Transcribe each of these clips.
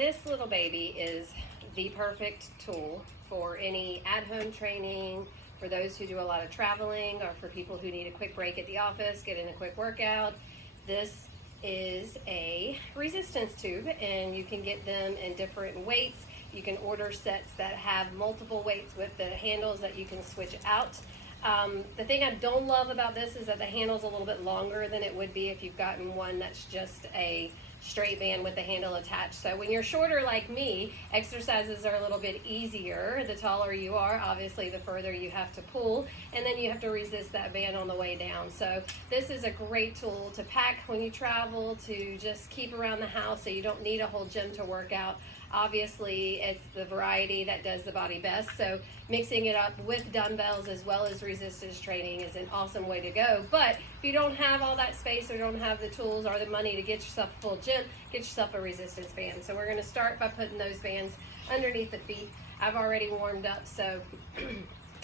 This little baby is the perfect tool for any at-home training, for those who do a lot of traveling, or for people who need a quick break at the office, get in a quick workout. This is a resistance tube, and you can get them in different weights. You can order sets that have multiple weights with the handles that you can switch out. The thing I don't love about this is that the handle's a little bit longer than it would be if you've gotten one that's just a straight band with the handle attached. So when you're shorter like me, exercises are a little bit easier. The taller you are, obviously the further you have to pull, and then you have to resist that band on the way down. So this is a great tool to pack when you travel, to just keep around the house so you don't need a whole gym to work out. Obviously, it's the variety that does the body best. So mixing it up with dumbbells as well as resistance training is an awesome way to go. But if you don't have all that space or don't have the tools or the money to get yourself a full gym, get yourself a resistance band. So we're going to start by putting those bands underneath the feet. I've already warmed up, so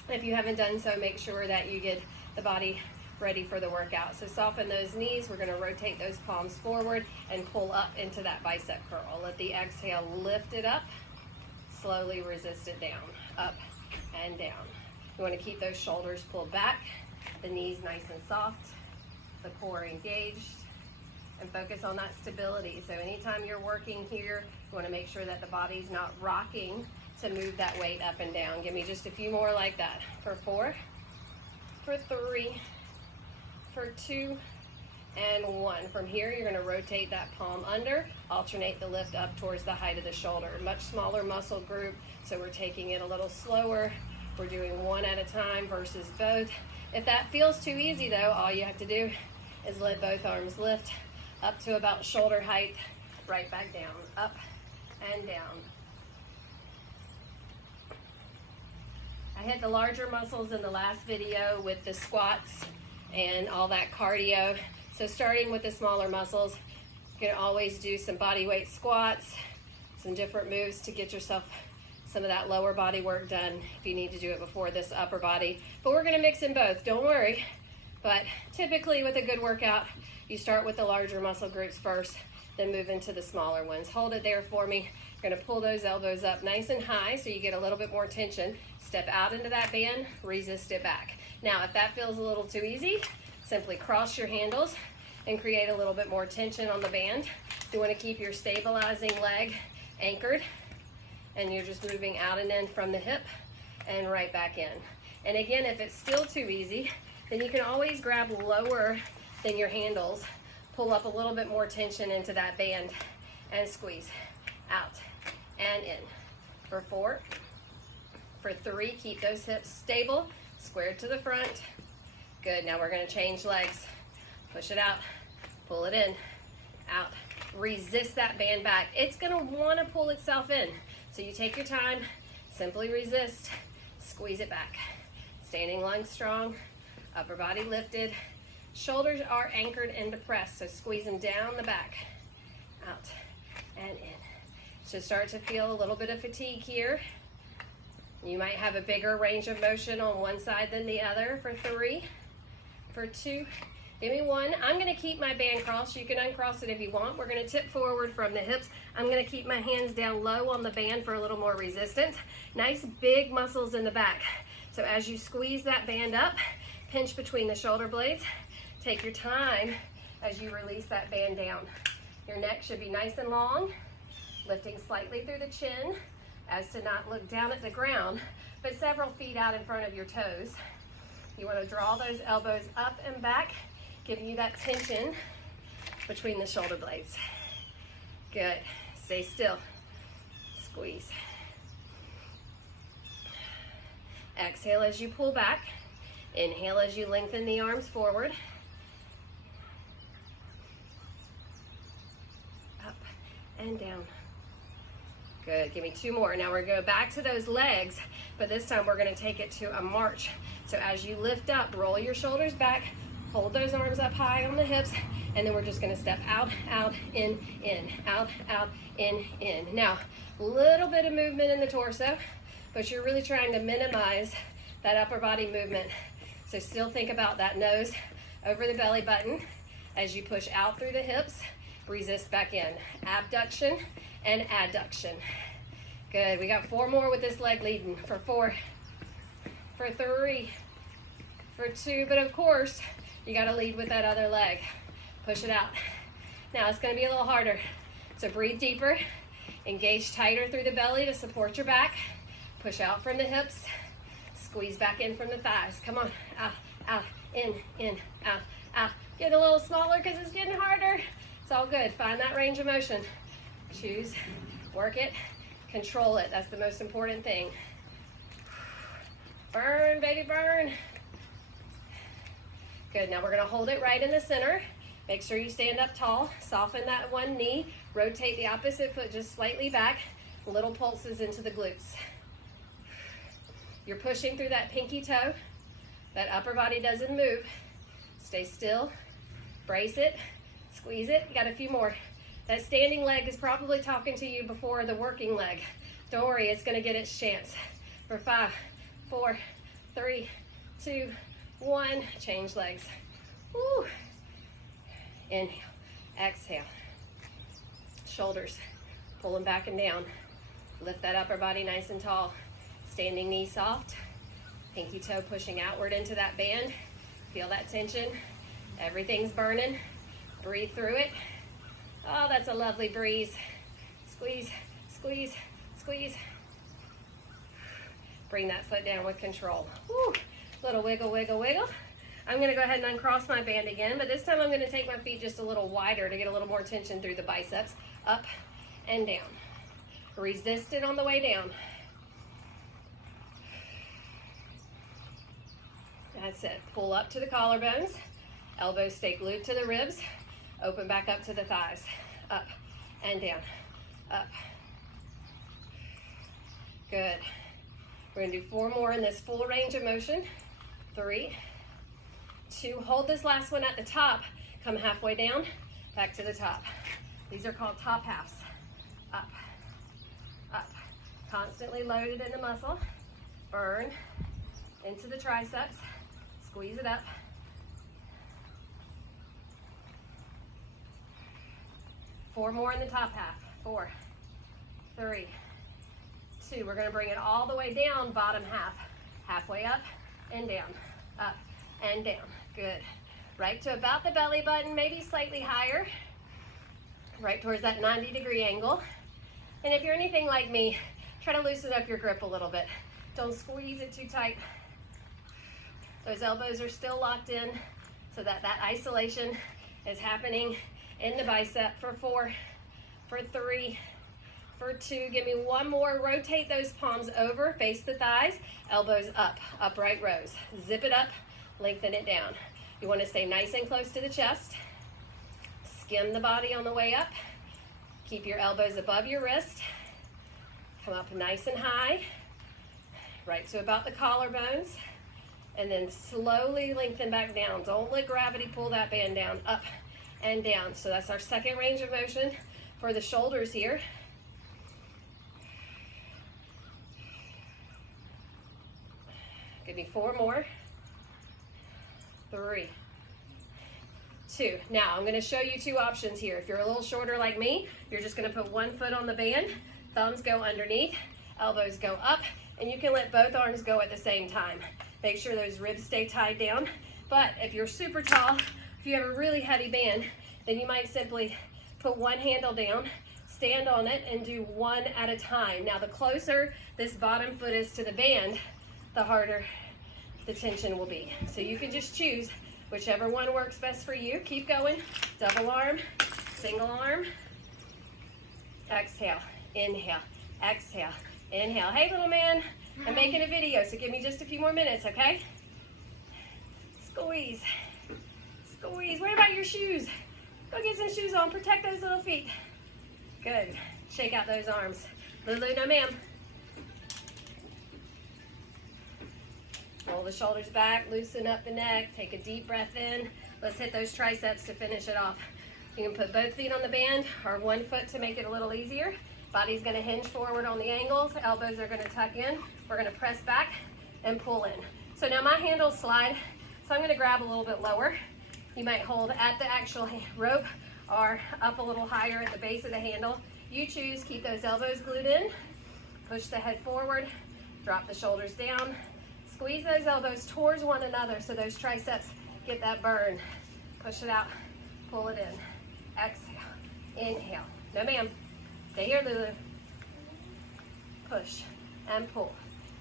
if you haven't done so, make sure that you get the body ready for the workout. So soften those knees. We're going to rotate those palms forward and pull up into that bicep curl. Let the exhale lift it up. Slowly resist it down, up and down. You want to keep those shoulders pulled back, the knees nice and soft, the core engaged, and focus on that stability. So anytime you're working here, you want to make sure that the body's not rocking to move that weight up and down. Give me just a few more like that. For 4, for 3, for 2, and 1. From here, you're going to rotate that palm under, alternate the lift up towards the height of the shoulder. Much smaller muscle group, so we're taking it a little slower. We're doing one at a time versus both. If that feels too easy though, all you have to do is let both arms lift up to about shoulder height, right back down, up and down. I hit the larger muscles in the last video with the squats and all that cardio. So starting with the smaller muscles, you can always do some body weight squats, some different moves to get yourself some of that lower body work done if you need to do it before this upper body. But we're gonna mix in both, don't worry. But typically with a good workout, you start with the larger muscle groups first, then move into the smaller ones. Hold it there for me. You're gonna pull those elbows up nice and high so you get a little bit more tension. Step out into that band, resist it back. Now, if that feels a little too easy, simply cross your handles and create a little bit more tension on the band. You want to keep your stabilizing leg anchored, and you're just moving out and in from the hip and right back in. And again, if it's still too easy, then you can always grab lower than your handles, pull up a little bit more tension into that band, and squeeze out and in. For 4, for 3, keep those hips stable, squared to the front. Good, now we're gonna change legs. Push it out, pull it in, out. Resist that band back. It's gonna wanna pull itself in. So you take your time, simply resist, squeeze it back. Standing lunge strong, upper body lifted. Shoulders are anchored and depressed, so squeeze them down the back, out and in. So start to feel a little bit of fatigue here. You might have a bigger range of motion on one side than the other. For 3, for 2, give me 1. I'm gonna keep my band crossed. You can uncross it if you want. We're gonna tip forward from the hips. I'm gonna keep my hands down low on the band for a little more resistance. Nice big muscles in the back. So as you squeeze that band up, pinch between the shoulder blades. Take your time as you release that band down. Your neck should be nice and long, lifting slightly through the chin, as to not look down at the ground, but several feet out in front of your toes. You want to draw those elbows up and back, giving you that tension between the shoulder blades. Good. Stay still. Squeeze. Exhale as you pull back. Inhale as you lengthen the arms forward. Up and down. Good, give me 2 more. Now we're gonna go back to those legs, but this time we're gonna take it to a march. So as you lift up, roll your shoulders back, hold those arms up high on the hips, and then we're just gonna step out, out, in, out, in. Now, a little bit of movement in the torso, but you're really trying to minimize that upper body movement. So still think about that nose over the belly button as you push out through the hips, resist back in. Abduction and adduction. Good, we got 4 more with this leg leading. For 4, for 3, for 2, but of course, you gotta lead with that other leg. Push it out. Now it's gonna be a little harder. So breathe deeper, engage tighter through the belly to support your back. Push out from the hips, squeeze back in from the thighs. Come on, out, out, in, out, out. Get a little smaller because it's getting harder. It's all good, find that range of motion. Choose, work it, control it. That's the most important thing. Burn, baby, burn. Good, now we're gonna hold it right in the center. Make sure you stand up tall, soften that one knee, rotate the opposite foot just slightly back, little pulses into the glutes. You're pushing through that pinky toe, that upper body doesn't move. Stay still, brace it, squeeze it, you got a few more. That standing leg is probably talking to you before the working leg. Don't worry, it's gonna get its chance. For 5, 4, 3, 2, 1, change legs. Woo. Inhale, exhale. Shoulders, pull them back and down. Lift that upper body nice and tall. Standing knee soft. Pinky toe pushing outward into that band. Feel that tension. Everything's burning. Breathe through it. Oh, that's a lovely breeze. Squeeze, squeeze, squeeze. Bring that foot down with control. Woo. Little wiggle, wiggle, wiggle. I'm gonna go ahead and uncross my band again, but this time I'm gonna take my feet just a little wider to get a little more tension through the biceps. Up and down. Resist it on the way down. That's it. Pull up to the collarbones. Elbows stay glued to the ribs. Open back up to the thighs. Up and down. Up. Good. We're gonna do 4 more in this full range of motion. 3, 2, hold this last one at the top. Come halfway down, back to the top. These are called top halves. Up, up. Constantly loaded in the muscle. Burn into the triceps. Squeeze it up. Four more in the top half. 4, 3, 2. We're gonna bring it all the way down, bottom half. Halfway up and down, up and down. Good. Right to about the belly button, maybe slightly higher. Right towards that 90-degree angle. And if you're anything like me, try to loosen up your grip a little bit. Don't squeeze it too tight. Those elbows are still locked in so that that isolation is happening in the bicep. For 4, for 3, for 2. Give me 1 more. Rotate those palms over, face the thighs, elbows up, upright rows. Zip it up, lengthen it down. You want to stay nice and close to the chest. Skim the body on the way up. Keep your elbows above your wrist. Come up nice and high, right to about the collarbones, and then slowly lengthen back down. Don't let gravity pull that band down, up and down. So that's our second range of motion for the shoulders here. Give me 4 more. 3, 2. Now I'm going to show you 2 options here. If you're a little shorter like me, you're just going to put 1 foot on the band, thumbs go underneath, elbows go up, and you can let both arms go at the same time. Make sure those ribs stay tied down. But if you're super tall, if you have a really heavy band, then you might simply put 1 handle down, stand on it, and do 1 at a time. Now the closer this bottom foot is to the band, the harder the tension will be. So you can just choose whichever one works best for you. Keep going. Double arm, single arm. Exhale, inhale, exhale, inhale. Hey, little man, I'm making a video, so give me just a few more minutes, okay? Squeeze, squeeze. What about your shoes? Go get some shoes on. Protect those little feet. Good. Shake out those arms. Lulu, no ma'am. Roll the shoulders back, loosen up the neck, take a deep breath in. Let's hit those triceps to finish it off. You can put both feet on the band or 1 foot to make it a little easier. Body's gonna hinge forward on the angles, elbows are gonna tuck in. We're gonna press back and pull in. So now my handles slide, so I'm gonna grab a little bit lower. You might hold at the actual rope or up a little higher at the base of the handle. You choose, keep those elbows glued in, push the head forward, drop the shoulders down, squeeze those elbows towards one another so those triceps get that burn. Push it out, pull it in, exhale, inhale. No ma'am, stay here Lulu. Push and pull.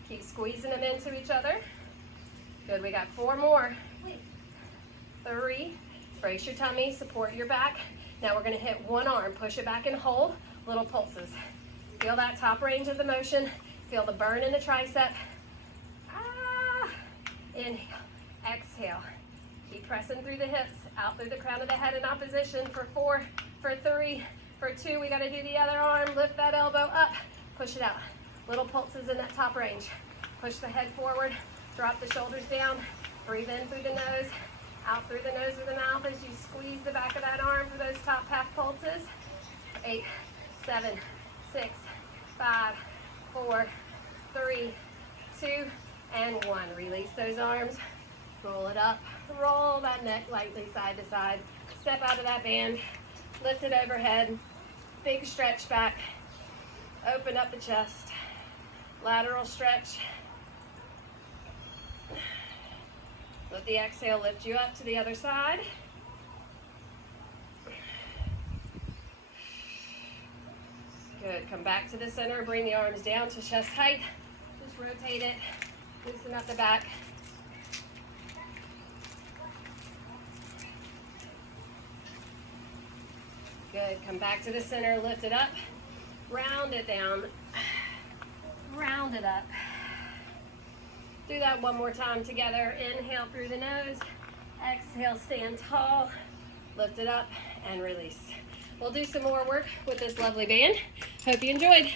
Keep squeezing them into each other. Good, we got 4 more. 3, brace your tummy, support your back. Now we're gonna hit one arm, push it back and hold, little pulses. Feel that top range of the motion, feel the burn in the tricep. Inhale, exhale. Keep pressing through the hips, out through the crown of the head in opposition for 4, for 3, for 2. We gotta do the other arm, lift that elbow up, push it out. Little pulses in that top range. Push the head forward, drop the shoulders down, breathe in through the nose, out through the nose or the mouth as you squeeze the back of that arm for those top half pulses. 8, 7, 6, 5, 4, 3, 2, and 1. Release those arms, roll it up, roll that neck lightly side to side, step out of that band, lift it overhead, big stretch back, open up the chest, lateral stretch. Let the exhale lift you up to the other side. Good, come back to the center, bring the arms down to chest height. Just rotate it, loosen up the back. Good, come back to the center, lift it up, round it down, round it up. Do that one more time together. Inhale through the nose, exhale, stand tall, lift it up, and release. We'll do some more work with this lovely band. Hope you enjoyed.